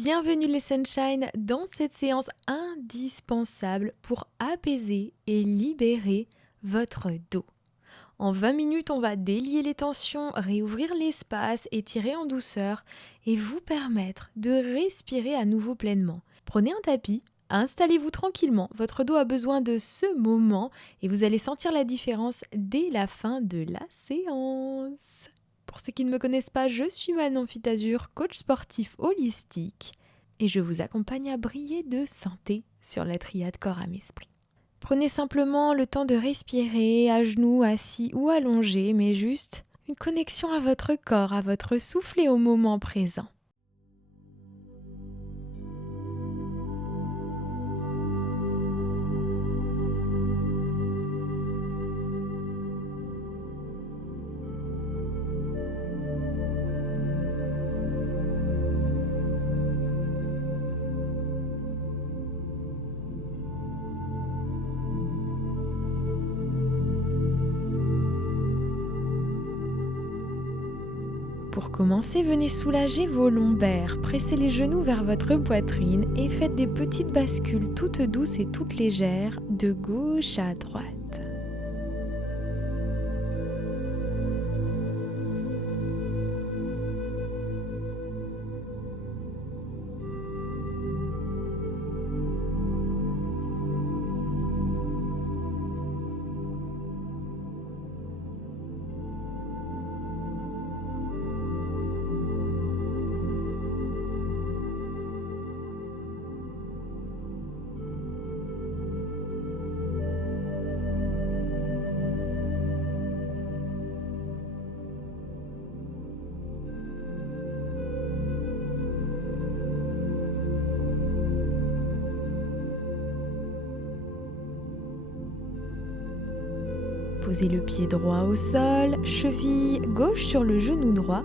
Bienvenue les Sunshine dans cette séance indispensable pour apaiser et libérer votre dos. En 20 minutes, on va délier les tensions, réouvrir l'espace, étirer en douceur et vous permettre de respirer à nouveau pleinement. Prenez un tapis, installez-vous tranquillement, votre dos a besoin de ce moment et vous allez sentir la différence dès la fin de la séance. Pour ceux qui ne me connaissent pas, je suis Manon Fitazur, coach sportif holistique et je vous accompagne à briller de santé sur la triade corps, âme, esprit. Prenez simplement le temps de respirer, à genoux, assis ou allongé, mais juste une connexion à votre corps, à votre souffle et au moment présent. Pour commencer, venez soulager vos lombaires, pressez les genoux vers votre poitrine et faites des petites bascules toutes douces et toutes légères de gauche à droite. Posez le pied droit au sol, cheville gauche sur le genou droit,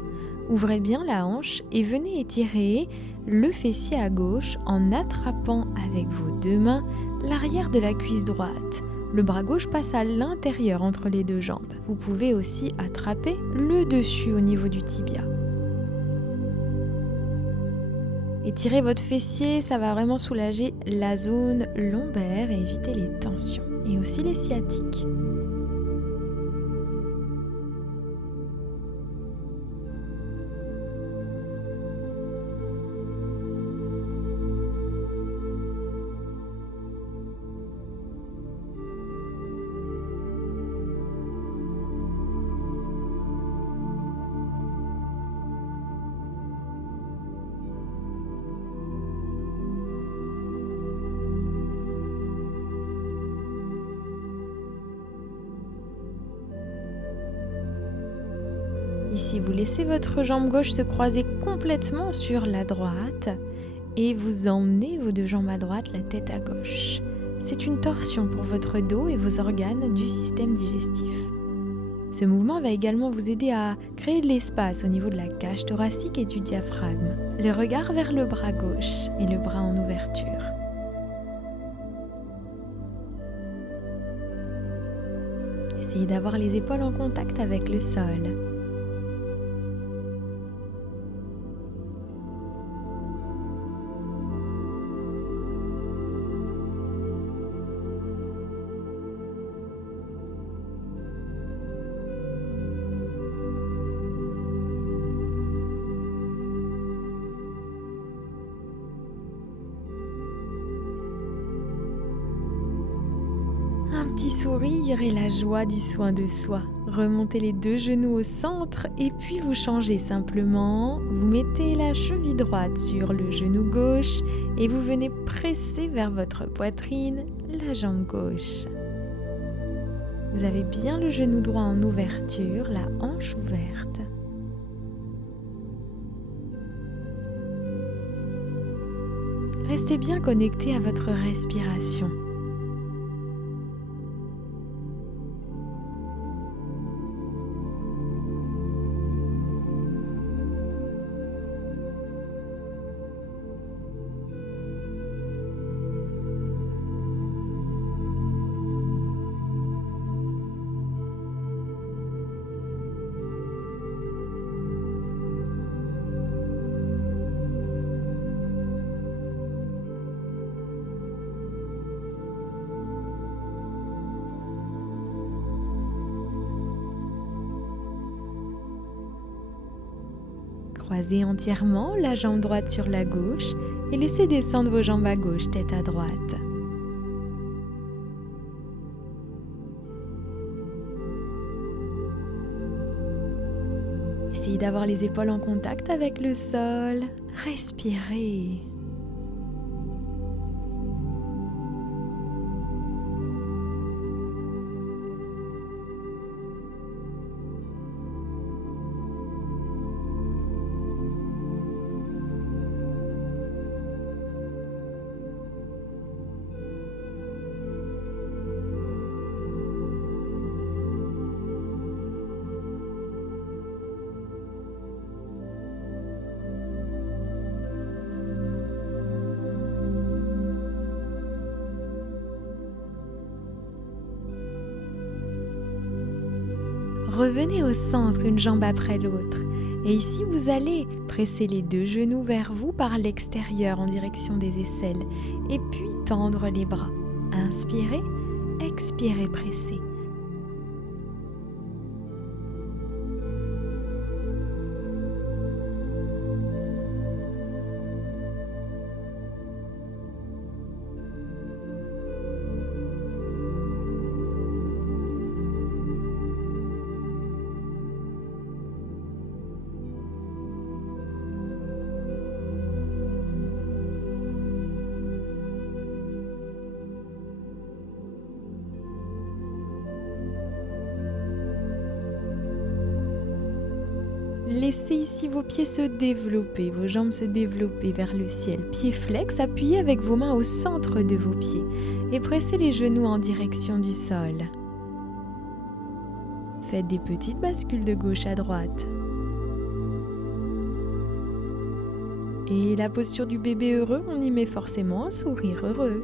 ouvrez bien la hanche et venez étirer le fessier à gauche en attrapant avec vos deux mains l'arrière de la cuisse droite. Le bras gauche passe à l'intérieur entre les deux jambes. Vous pouvez aussi attraper le dessus au niveau du tibia. Étirez votre fessier, ça va vraiment soulager la zone lombaire et éviter les tensions et aussi les sciatiques. Ici, vous laissez votre jambe gauche se croiser complètement sur la droite et vous emmenez vos deux jambes à droite, la tête à gauche. C'est une torsion pour votre dos et vos organes du système digestif. Ce mouvement va également vous aider à créer de l'espace au niveau de la cage thoracique et du diaphragme. Le regard vers le bras gauche et le bras en ouverture. Essayez d'avoir les épaules en contact avec le sol. Un petit sourire et la joie du soin de soi. Remontez les deux genoux au centre et puis vous changez simplement. Vous mettez la cheville droite sur le genou gauche et vous venez presser vers votre poitrine la jambe gauche. Vous avez bien le genou droit en ouverture, la hanche ouverte. Restez bien connecté à votre respiration. Croisez entièrement la jambe droite sur la gauche et laissez descendre vos jambes à gauche, tête à droite. Essayez d'avoir les épaules en contact avec le sol. Respirez. Revenez au centre, une jambe après l'autre. Et ici, vous allez presser les deux genoux vers vous par l'extérieur en direction des aisselles. Et puis tendre les bras. Inspirez, expirez, pressez. Laissez ici vos pieds se développer, vos jambes se développer vers le ciel. Pieds flex, appuyez avec vos mains au centre de vos pieds et pressez les genoux en direction du sol. Faites des petites bascules de gauche à droite. Et la posture du bébé heureux, on y met forcément un sourire heureux.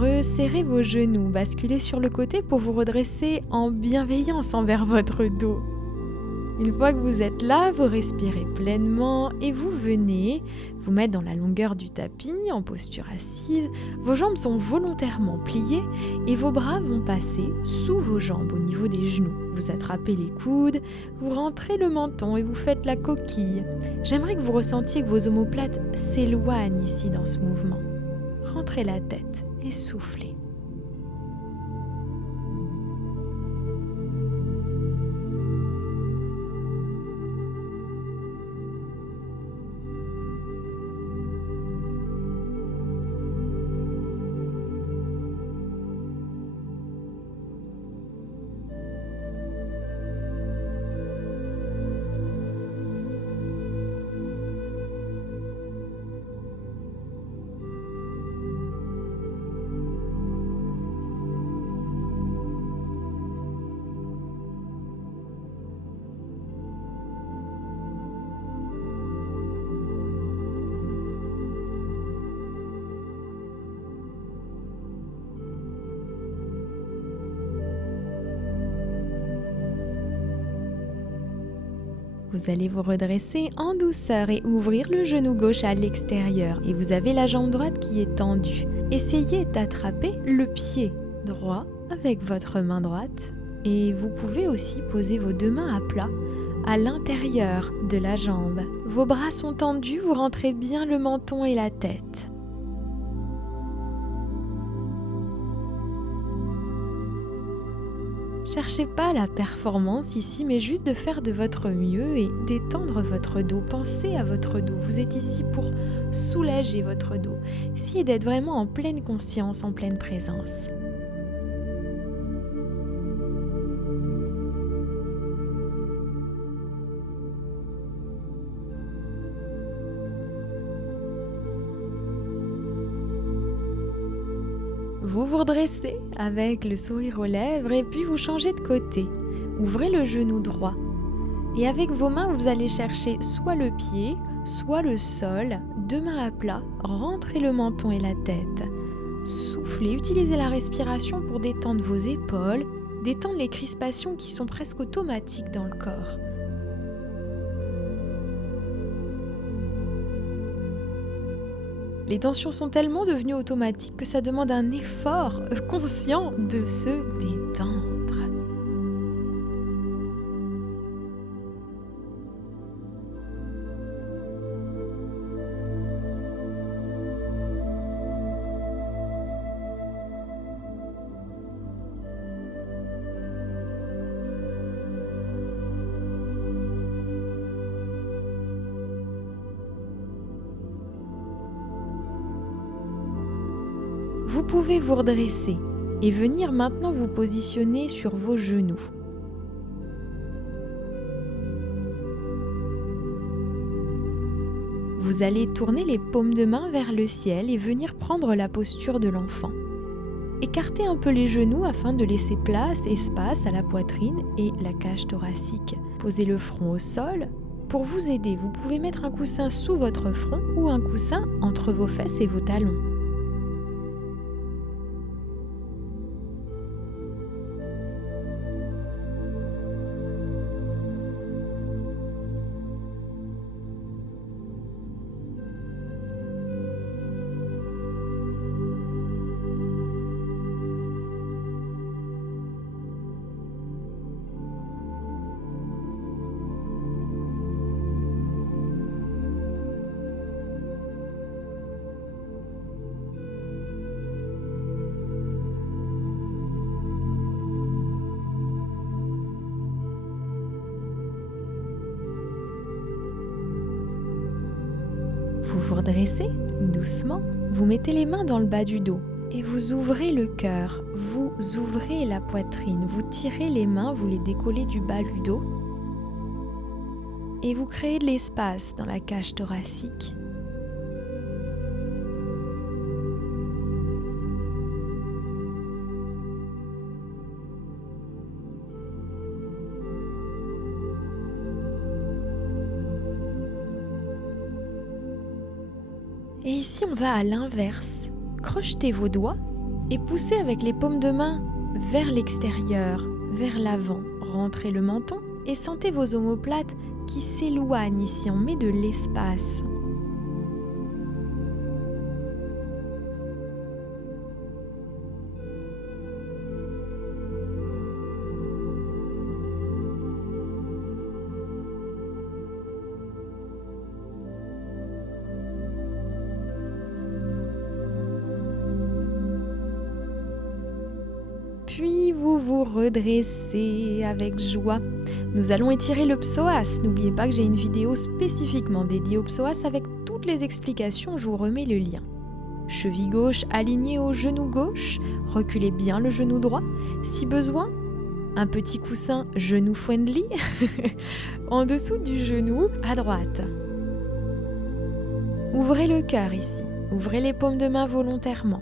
Resserrez vos genoux, basculez sur le côté pour vous redresser en bienveillance envers votre dos. Une fois que vous êtes là, vous respirez pleinement et vous venez vous mettre dans la longueur du tapis en posture assise. Vos jambes sont volontairement pliées et vos bras vont passer sous vos jambes au niveau des genoux. Vous attrapez les coudes, vous rentrez le menton et vous faites la coquille. J'aimerais que vous ressentiez que vos omoplates s'éloignent ici dans ce mouvement. Rentrez la tête et soufflez. Vous allez vous redresser en douceur et ouvrir le genou gauche à l'extérieur. Et vous avez la jambe droite qui est tendue. Essayez d'attraper le pied droit avec votre main droite. Et vous pouvez aussi poser vos deux mains à plat à l'intérieur de la jambe. Vos bras sont tendus, vous rentrez bien le menton et la tête. Cherchez pas la performance ici, mais juste de faire de votre mieux et d'étendre votre dos. Pensez à votre dos. Vous êtes ici pour soulager votre dos. Essayez d'être vraiment en pleine conscience, en pleine présence. vous redressez avec le sourire aux lèvres et puis vous changez de côté. Ouvrez le genou droit. Et avec vos mains, vous allez chercher soit le pied, soit le sol, deux mains à plat, rentrez le menton et la tête. Soufflez, utilisez la respiration pour détendre vos épaules, détendre les crispations qui sont presque automatiques dans le corps. Les tensions sont tellement devenues automatiques que ça demande un effort conscient de se détendre. Vous pouvez vous redresser et venir maintenant vous positionner sur vos genoux. Vous allez tourner les paumes de main vers le ciel et venir prendre la posture de l'enfant. Écartez un peu les genoux afin de laisser espace à la poitrine et la cage thoracique. Posez le front au sol. Pour vous aider, vous pouvez mettre un coussin sous votre front ou un coussin entre vos fesses et vos talons. Vous vous redressez doucement, vous mettez les mains dans le bas du dos et vous ouvrez le cœur, vous ouvrez la poitrine, vous tirez les mains, vous les décollez du bas du dos et vous créez de l'espace dans la cage thoracique. Et ici, on va à l'inverse. Crochetez vos doigts et poussez avec les paumes de main vers l'extérieur, vers l'avant. Rentrez le menton et sentez vos omoplates qui s'éloignent ici. On met de l'espace. Puis vous vous redressez avec joie. Nous allons étirer le psoas. N'oubliez pas que j'ai une vidéo spécifiquement dédiée au psoas avec toutes les explications, je vous remets le lien. Cheville gauche alignée au genou gauche, reculez bien le genou droit. Si besoin, un petit coussin genou friendly en dessous du genou à droite. Ouvrez le cœur ici, ouvrez les paumes de main volontairement.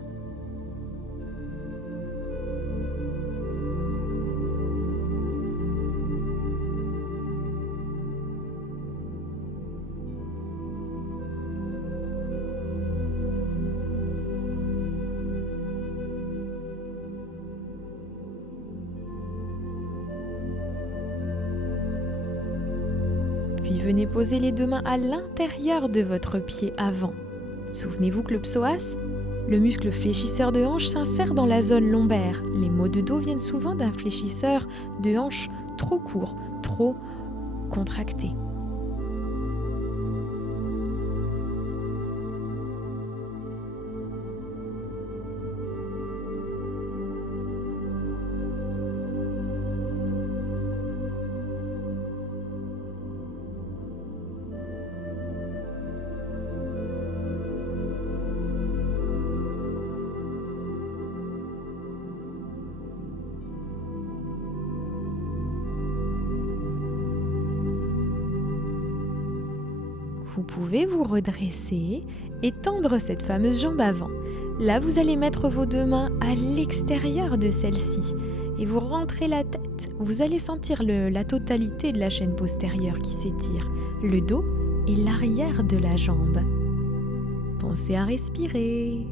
Puis venez poser les deux mains à l'intérieur de votre pied avant. Souvenez-vous que le psoas, le muscle fléchisseur de hanche, s'insère dans la zone lombaire. Les maux de dos viennent souvent d'un fléchisseur de hanche trop court, trop contracté. Vous pouvez vous redresser et tendre cette fameuse jambe avant. Là, vous allez mettre vos deux mains à l'extérieur de celle-ci et vous rentrez la tête. Vous allez sentir la totalité de la chaîne postérieure qui s'étire, le dos et l'arrière de la jambe. Pensez à respirer.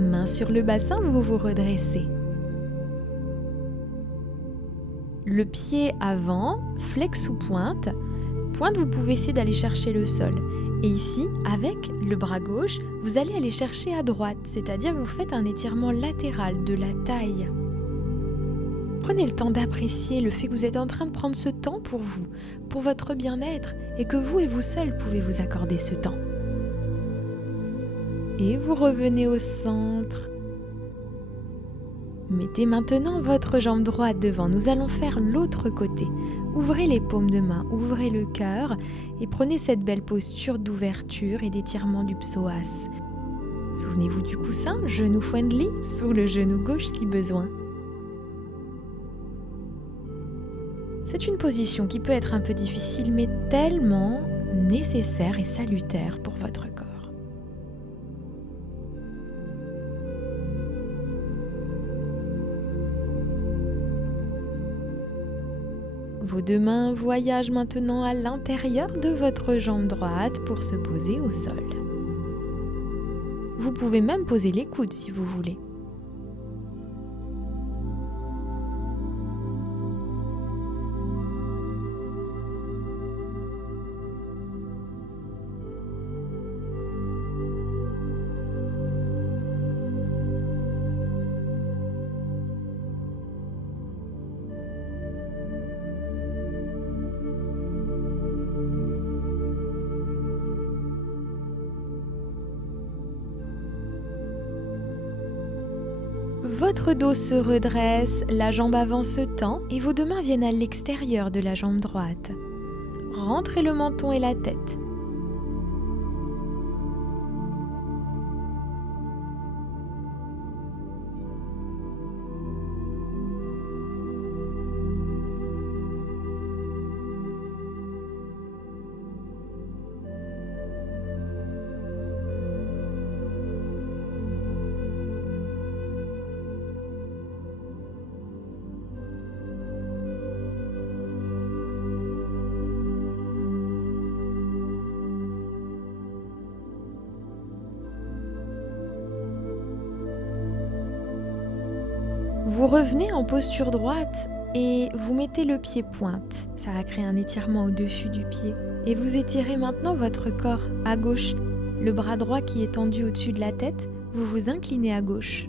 Main sur le bassin, vous vous redressez. Le pied avant, flex ou pointe. Pointe, vous pouvez essayer d'aller chercher le sol. Et ici, avec le bras gauche, vous allez aller chercher à droite, c'est-à-dire vous faites un étirement latéral de la taille. Prenez le temps d'apprécier le fait que vous êtes en train de prendre ce temps pour vous, pour votre bien-être, et que vous et vous seul pouvez vous accorder ce temps. Et vous revenez au centre. Mettez maintenant votre jambe droite devant. Nous allons faire l'autre côté. Ouvrez les paumes de main, ouvrez le cœur et prenez cette belle posture d'ouverture et d'étirement du psoas. Souvenez-vous du coussin, genou friendly, sous le genou gauche si besoin. C'est une position qui peut être un peu difficile mais tellement nécessaire et salutaire pour votre corps. Vos deux mains voyagent maintenant à l'intérieur de votre jambe droite pour se poser au sol. Vous pouvez même poser les coudes si vous voulez. Votre dos se redresse, la jambe avant se tend et vos deux mains viennent à l'extérieur de la jambe droite. Rentrez le menton et la tête. Vous revenez en posture droite et vous mettez le pied pointe. Ça va créer un étirement au-dessus du pied. Et vous étirez maintenant votre corps à gauche. Le bras droit qui est tendu au-dessus de la tête, vous vous inclinez à gauche.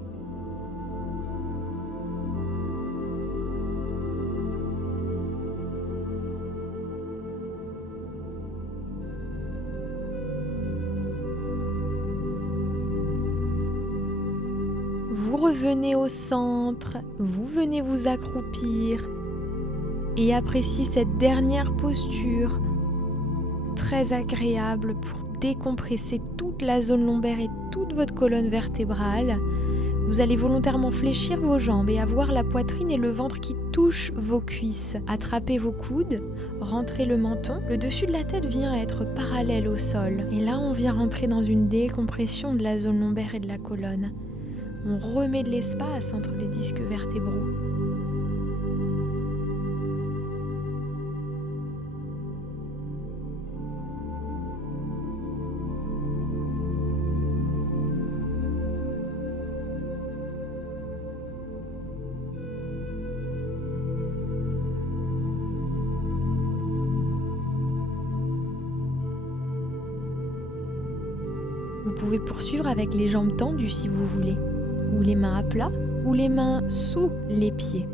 Vous revenez au centre, vous venez vous accroupir et appréciez cette dernière posture très agréable pour décompresser toute la zone lombaire et toute votre colonne vertébrale. Vous allez volontairement fléchir vos jambes et avoir la poitrine et le ventre qui touchent vos cuisses. Attrapez vos coudes, rentrez le menton. Le dessus de la tête vient être parallèle au sol. Et là, on vient rentrer dans une décompression de la zone lombaire et de la colonne. On remet de l'espace entre les disques vertébraux. Vous pouvez poursuivre avec les jambes tendues si vous voulez, ou les mains à plat, ou les mains sous les pieds.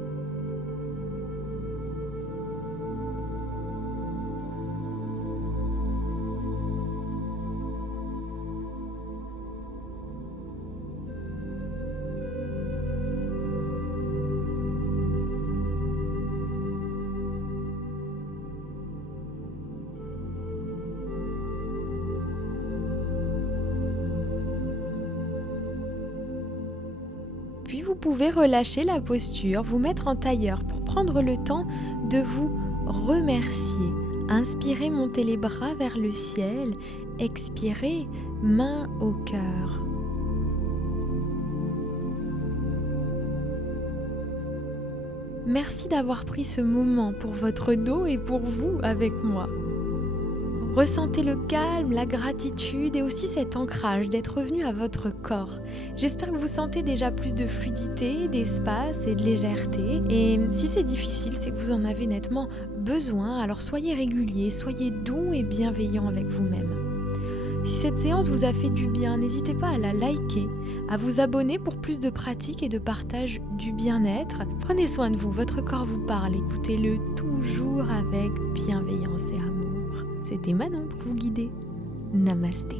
Puis vous pouvez relâcher la posture, vous mettre en tailleur pour prendre le temps de vous remercier. Inspirez, montez les bras vers le ciel. Expirez, main au cœur. Merci d'avoir pris ce moment pour votre dos et pour vous avec moi. Ressentez le calme, la gratitude et aussi cet ancrage d'être revenu à votre corps. J'espère que vous sentez déjà plus de fluidité, d'espace et de légèreté. Et si c'est difficile, c'est que vous en avez nettement besoin. Alors soyez régulier, soyez doux et bienveillant avec vous-même. Si cette séance vous a fait du bien, n'hésitez pas à la liker, à vous abonner pour plus de pratiques et de partage du bien-être. Prenez soin de vous, votre corps vous parle, écoutez-le toujours avec bienveillance et amour. C'était Manon pour vous guider. Namasté.